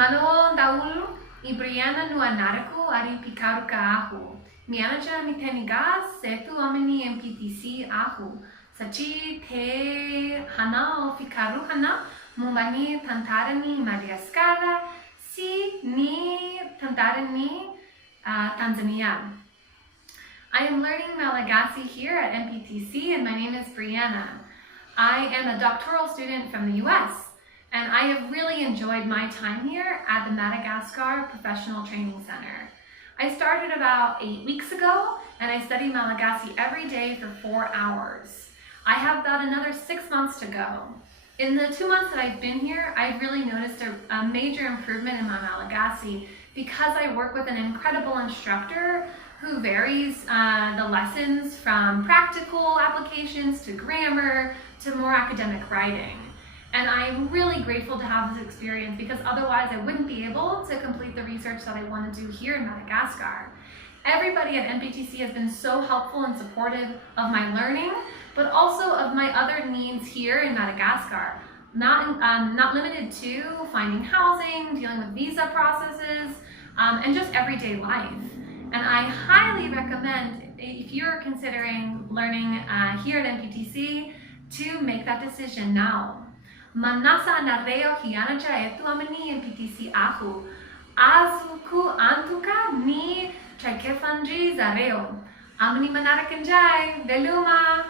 Mano daulu Ibriana nuanaraku ari pikaruka ahu. Mianaja mitenigas setu amini MPTC ahu. Sachi te hana o pikaru hana mumani tantarani Madagascar si ni tantarani Tanzania. I am learning Malagasy here at MPTC and my name is Brianna. I am a doctoral student from the US and I have really enjoyed my time here at the Madagascar Professional Training Centre. I started about 8 weeks ago and I study Malagasy every day for 4 hours. I have about another 6 months to go. In the 2 months that I've been here, I've really noticed a major improvement in my Malagasy because I work with an incredible instructor who varies the lessons from practical applications to grammar to more academic writing. And I'm really grateful to have this experience because otherwise I wouldn't be able to complete the research that I want to do here in Madagascar. Everybody at MPTC has been so helpful and supportive of my learning, but also of my other needs here in Madagascar. Not limited to finding housing, dealing with visa processes, and just everyday life. And I highly recommend, if you're considering learning here at MPTC, to make that decision now. Manasa nareo hianacha etu amani MPTC ahu. Azuku antuka ni chakefanji zareo. Amani manarakanjai, veluma.